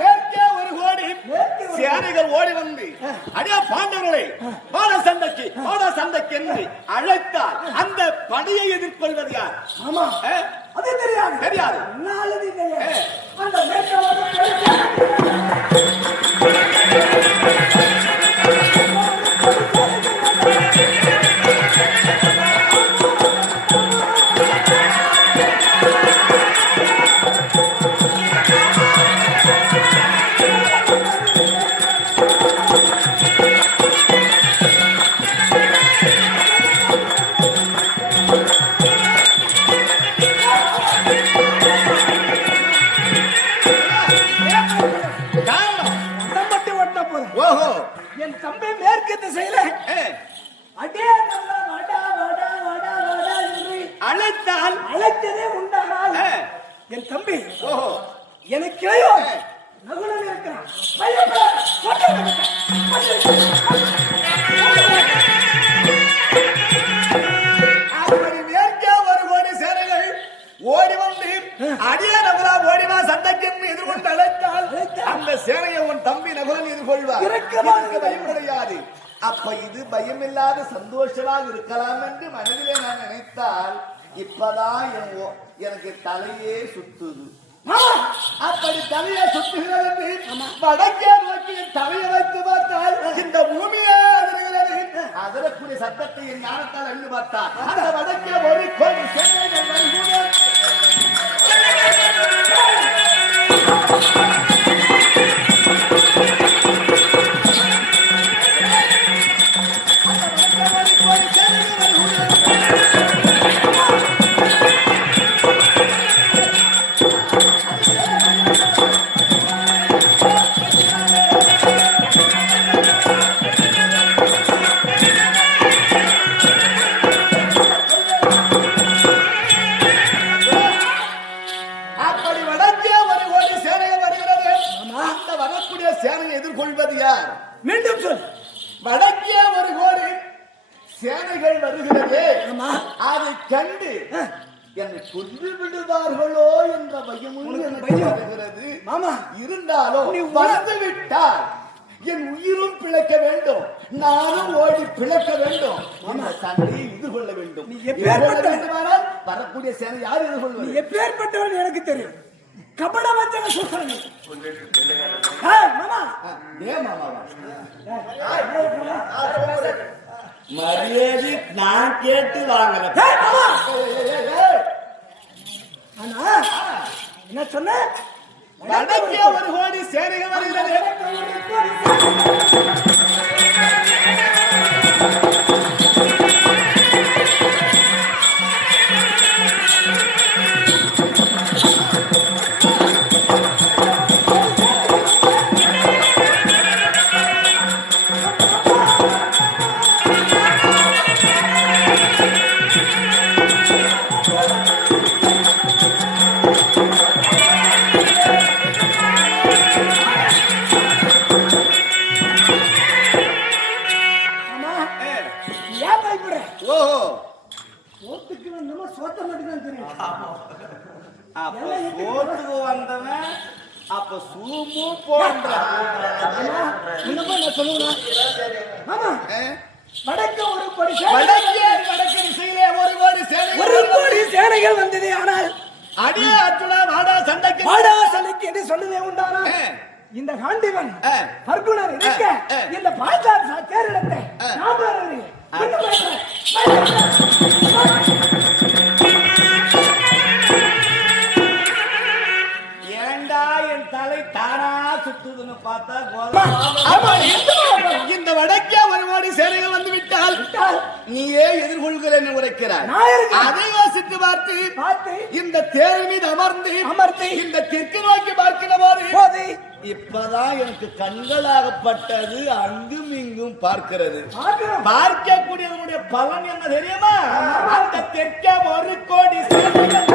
மேற்கே ஒரு கோடி சேனைகள் ஓடி வந்து அடியா பாண்டவர்களை பாட சண்டைக்கு என்று அழைத்தால் அந்த படையை எதிர்கொள்வது யார்? ஆமா, அது தெரியாது. என் தம்பி மேற்கு திசையில அழைத்தால் அழைத்ததே உண்டானால் என் தம்பி எனக்கு நகுலன் இருக்கிறான். அப்படி மேற்கே ஒரு கோடி சேனைகள் ஓடி வந்து அடிய நகுலா ஓடிவா சண்டைக்கு எதிர்கொண்டு அழைத்தால் அந்த சேனையை உன் தம்பி நகுலன் எதிர்கொள்வார். பயம் கிடையாது. அப்ப இது பயமில்லாத சந்தோஷமாக இருக்கலாம் என்று மனதிலே நான் நினைத்தால் இப்பதான் எனக்கு தலையே சுத்துது. அப்படி தலையை சுத்துகிறது வடக்கே நோக்கி தலையை வைத்து பார்த்தால் இந்த பூமியே அதிர்கிறது. அதற்குரிய சத்தத்தை என் ஞானத்தால் அள்ளி பார்த்தால் அந்த வடக்கே ஒரு கோடி சேனைகள் எதிர்கொள்வது யார்? மீண்டும் சொல். வடக்கே ஒரு கோடி சேனைகள் வருகிறது. அதை கண்டு என்னை கொண்டு விடுவார்களோ என்ற பயமும் எனக்கு வருகிறது. இருந்தாலும் வந்து விட்டால் என் உயிரும் பிழைக்க வேண்டும், நானும் ஓடி பிழைக்க வேண்டும். சண்டையை எதிர்கொள்ள வேண்டும். வேண்டுமானால் வரக்கூடிய சேனை யார் எதிர்கொள்வது? எப்பேற்பட்டவன் எனக்கு தெரியும். கபட வஞ்சக சூத்திரன். மரியாதை நான் கேட்டு வாங்கல. என்ன சொன்ன? வடக்கே ஒரு கோடி சேனைகள் வருகிறது. சோத்துக்கு வந்தவன் அப்ப சூமு போன்ற சொல்லுங்க. வடக்கு ஒரு கோடி வடக்கு திசையிலே ஒரு கோடி சேனைகள் வந்தது. ஆனால் அடியே அத்துணா வாடா சண்டைக்கு என்று சொல்லுதே உண்டானா இந்த காண்டிவன் பர்குணர் இருக்க இந்த பாஜார் தேரிடத்தை ஏண்டா என் தலை தானா சுத்துதுன்னு பார்த்தா இந்த வடக்கே ஒரு கோடி சேனைகள் வந்து விட்டால் நீயே எதிர்கொள்கிற என்று உரைக்கிறார். அதை யோசித்து பார்த்து இந்த தேர் மீது அமர்ந்து இந்த தெற்கு நோக்கி பார்க்கிற போது இப்பதான் எனக்கு கண்களாகப்பட்டது. அங்கும் இங்கும் பார்க்கிறது. பார்க்கக்கூடியவனுடைய பலன் என்ன தெரியுமா? அந்த தெற்கே ஒரு கோடி சேனைகள்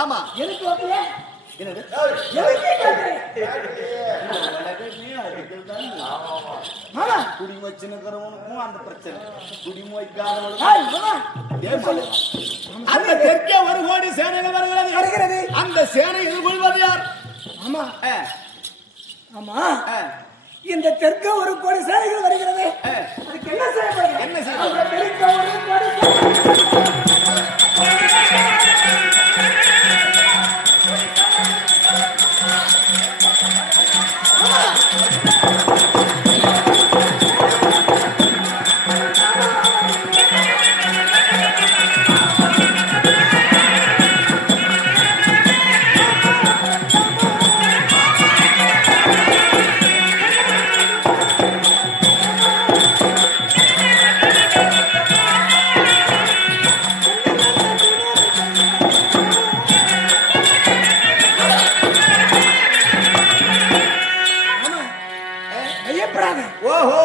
ஆமா. எனக்கு வரலையா? என்னது? எனக்கே கேட்கிறேன். மாமா, குடிமச்சினுக்கிறவனுக்கும் அந்த பிரச்சனை, குடிமொய்க்காதவனுக்கும். ஹாய் மாமா. அந்த தெற்கே ஒரு கோடி சேனைகள் வருகிறது. அந்த சேனை எதிர்கொள்வது யார்? ஆமா ஆ, ஆமா, ஆ. இந்த தெற்கு ஒரு கோடி சேனைகள் வருகிறது. அதுக்கு என்ன செய்யப்படுகிறது? என்ன செய்யணும்? அந்த தெற்கு ஒரு கோடி சேனைகள். ஐயப்படாத. ஓஹோ,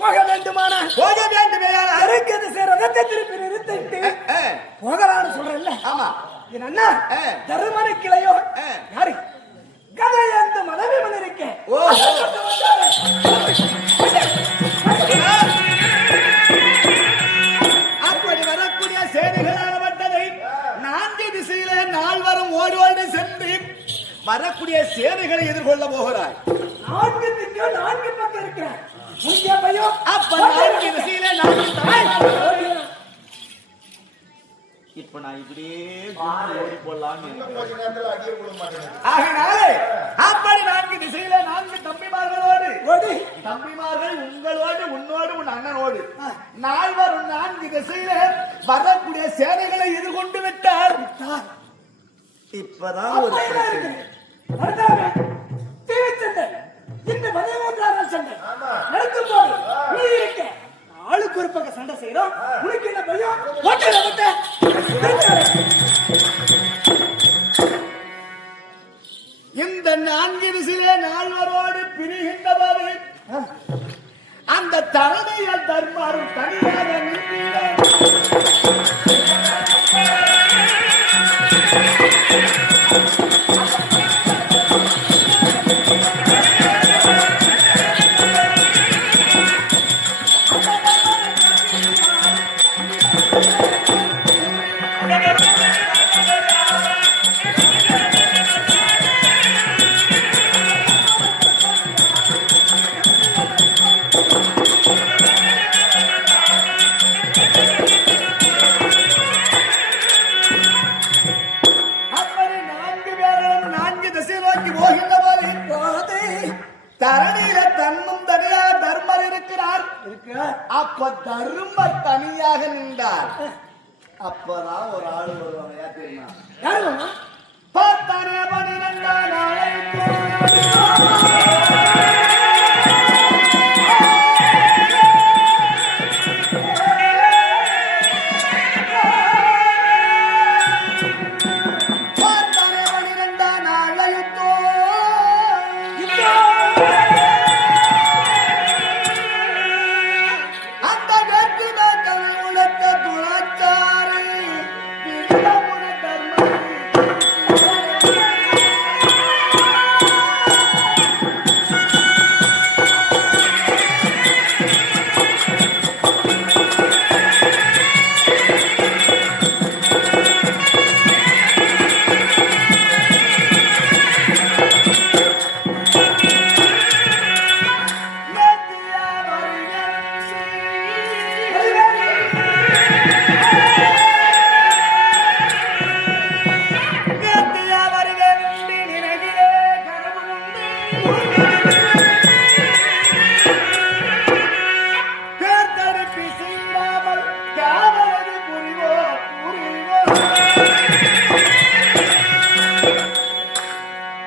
போக வேண்டுமானா போக வேண்டுமேயானால் இருக்கிறது சேர ரத்த திருப்பி நிறுத்திட்டு ஆ, போகலான்னு சொல்றேன்ல. ஆமா. என் அண்ணா ஆ. தருமன கிளையோ ஆ. யாரு கதை அந்த மனவிமன் இருக்கேன். ஓஹோ. அப்படி வரக்கூடிய சேனைகளாகப்பட்டதை 4 திசையிலே நால்வரும் ஓடி ஓடி சென்று வரக்கூடிய சேனைகளை எதிர்கொள்ள போகிறாய். 4 திக்கு 4 பக்கம் இருக்கிறேன். முக்கிய பையோ அப்ப 4 திசையிலே 4 தாய். இப்ப நான் இப்படியே ஓடி போடலான்னு ஆகினாலே அப்படி 4 திசையிலே 4 தம்பிமார்களோடு ஓடி தம்பிமார்கள் உங்களோடு உன்னோடு உன் அண்ணனோடு நால்வரும் 4 திசையிலே வரக்கூடிய சேனைகளை எதிர்கொண்டு விட்டார். இப்பதான் ஒரு பிரச்சனை. வருடாமே தீவிச்சண்டை இந்த 13ஆம் சண்டை நடக்கும் போது நீ இருக்க ஆளுக்கு ஒரு பக்கம் சண்டை செய்யறோம். உனக்கு என்ன பையன்? ஓட்டல ஓட்ட. இந்த 4 திசையிலே நால்வரோடு பிரிகின்ற போது அந்த தரணியில் தர்மாரும் தனியாக நின்றார். அப்படி 4 பேரும் 4 திசை நோக்கி போகின்ற போது தரணியில தன்னும் தனியாக தர்மர் இருக்கிறார். அப்ப தர்மர் தனியாக நின்றார். அப்பதான் ஒரு ஆள் வருவாங்க. யார் தெரியுமா? யாரு மாமா? பார்த்தானே 12 நாளை அந்த வெற்றி மேட்டனை உழைத்த துளாச்சாரி விரிதமுன தர்ம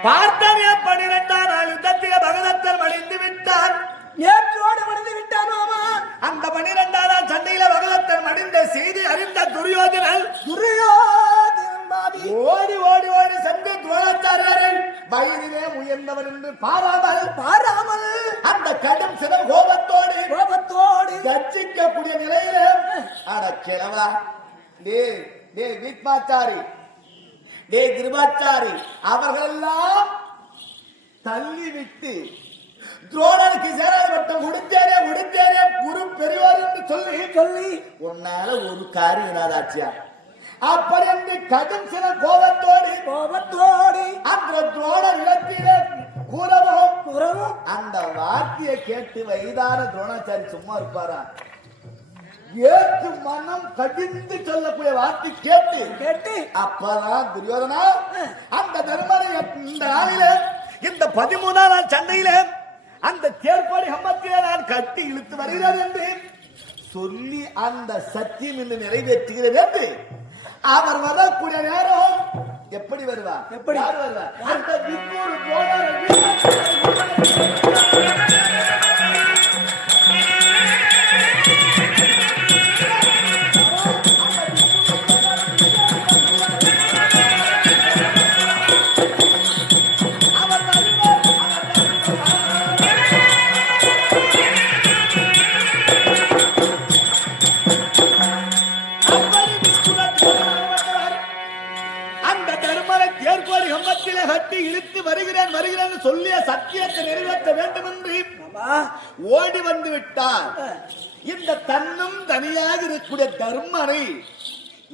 பார்த்தனே 12 நாள் யுத்தத்திலே பகதத்தர் மடிந்து விட்டார். நேற்றோடு முடிந்து விட்டான் மாமா. அந்த 12 நாள் சண்டையில பகதத்தர் மடிந்த செய்தி அறிந்த துரியோதனன் பாவி ஓடி ஓடி ஓடி சென்று துரோணாச்சாரியரை வயிறிலே உயர்ந்தவர் என்று பாராமல் அந்த கடும் சிற கோபத்தோடு கர்ஜிக்கக்கூடிய நிலையில அட கிழவா டே வீட்மாச்சாரி டே கிருபாச்சாரி அவர்களெல்லாம் தள்ளிவிட்டு துரோணருக்கு சேராத பட்டம் முடித்தேனே குரு பெரியவர் என்று சொல்லி உன்னால ஒரு காரியம் இல்லாதாச்சியா அப்படி என்று கடும் சில கோபத்தோடு அந்த துரோணர் இடத்திலே கூறவும் அந்த வார்த்தையை கேட்டு வயதான துரோணாச்சாரி சும்மா இருப்பாரா? ஏற்று மனம் கடிந்து சொல்லக்கூடிய வார்த்தை கேட்டு அப்பதான் துரியோதனா அந்த தர்மனை இந்த நாளிலே இந்த 13ஆம் நாள் சண்டையிலே அந்த தேர்ப்பாடி ஹம்மத்திலே நான் கட்டி இழுத்து வருகிறேன் என்று சொல்லி அந்த சத்தியம் என்று நிறைவேற்றுகிறேன் என்று அவர் வரக்கூடிய நேரம் எப்படி வருவார்? யார் வருவார்? அந்த விக்கூர் கட்டி இழுத்து வருகிறேன் சொல்லிய சத்தியத்தை நிறைவேற்ற வேண்டும் என்று ஓடி வந்து விட்டார். இந்த தன்னும் தனியாக இருக்கக்கூடிய தர்மரை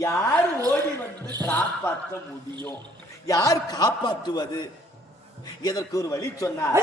யார் ஓடி வந்து காப்பாற்ற முடியும்? யார் காப்பாற்றுவது? இதற்கு ஒரு வழி சொன்னார்.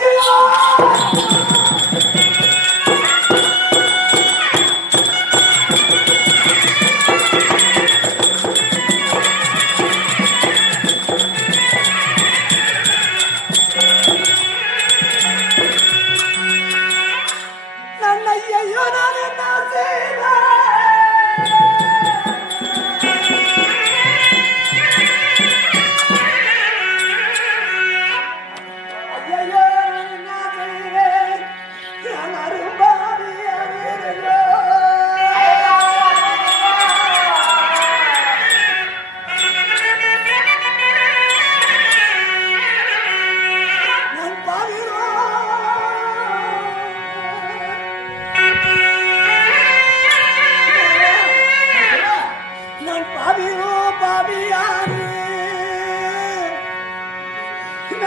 I'm